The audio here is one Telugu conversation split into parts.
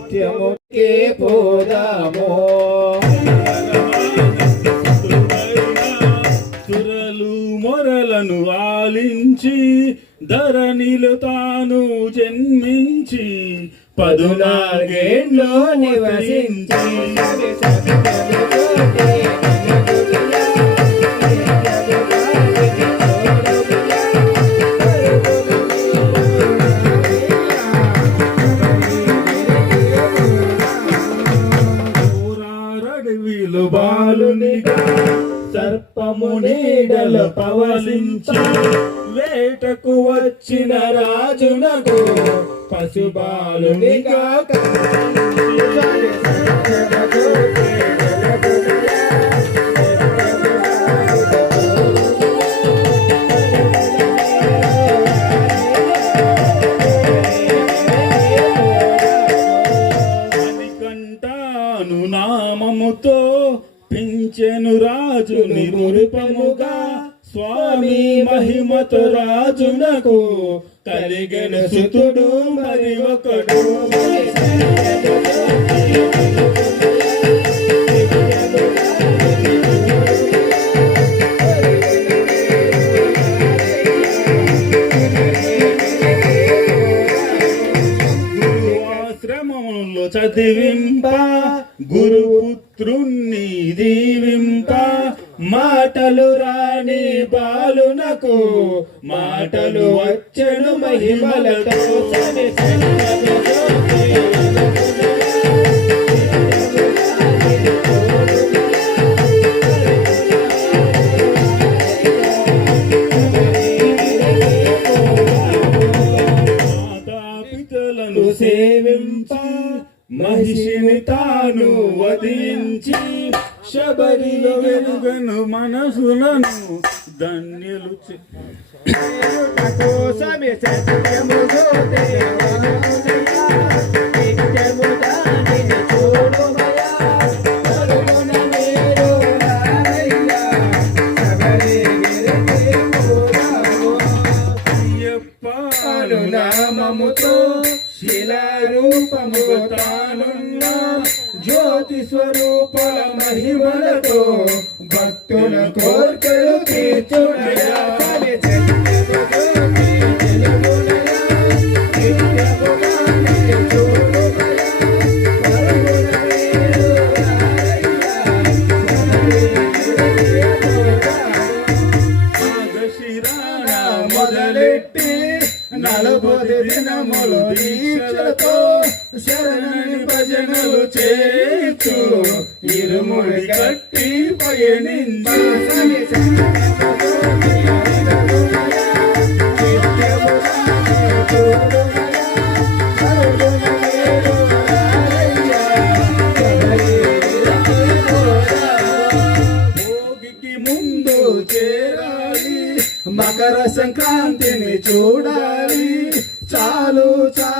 నిత్యముకే పోదాము. సురలు మొరలను ఆలించి ధరణిలు తాను జన్మించి పదునాలుగేళ్ళు నివసించి. నీడల పవలించి వేటకు వచ్చిన రాజునకు పశుబాలుని కాక పించెను రాజు నిరుపముగా స్వామి మహిమతో రాజునకు కలిగిన సుతుడు మరి ఒకడు. ఆశ్రమములో గురుపుత్రుణ్ణి దీవింప మాటలు రాని బాలునకు మాటలు వచ్చెను మహిమలతో. మాతాపితలను సేవించి మహిషిని తాను వధించి శబరిలో వెలుగను మనసులను ధన్యులు కోసమే సత్యము నామముతో శిలారూపము తానున్న జ్యోతి స్వరూప మహిమలతో భక్తుల కోర్కెలు తీర్చుడయా చుట్టూ ఇరుముడి కట్టి పయనించు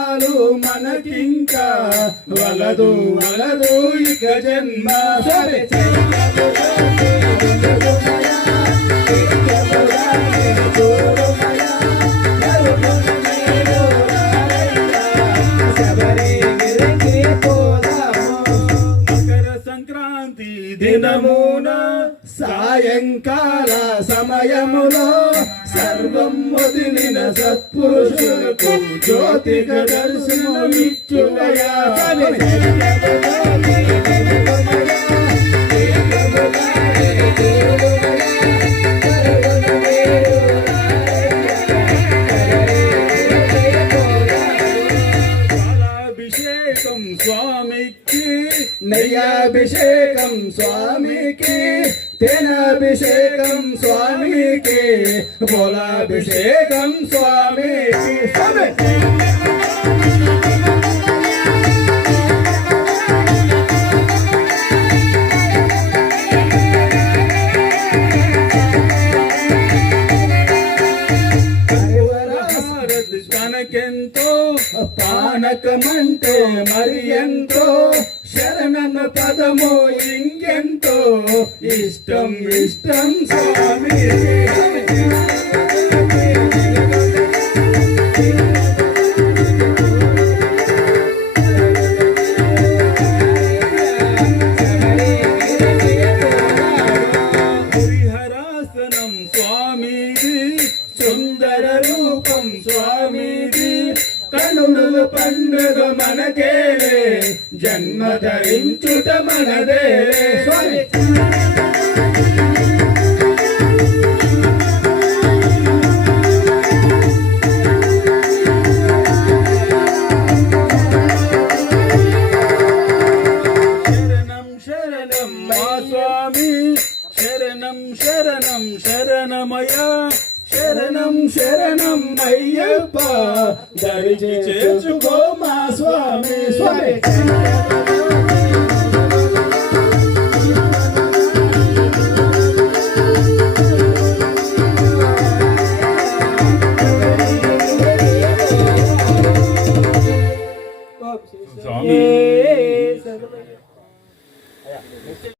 చాలు మనకింకా వలదు వలదు ఇక జన్మ. సరే. మకర సంక్రాంతి దినమున సాయంకాల సమయములో సత్పురుషులకు జ్యోతిక దర్శనమిచ్చునయా तेनाभिषेकं स्वामी के बोलाभिषेकं स्वामी के శరణన పదము ఇంకెంతో ఇష్టం ఇష్టం స్వామి. కనుల పండుగ మనకేలే జన్మ ధరించుట మనదే స్వామి శరణం శరణం మా స్వామి శరణం శరణం శరణమయ శరణం శరణం అయ్యప్ప దరిచి చేర్చుకో మా స్వామి. స్వామి.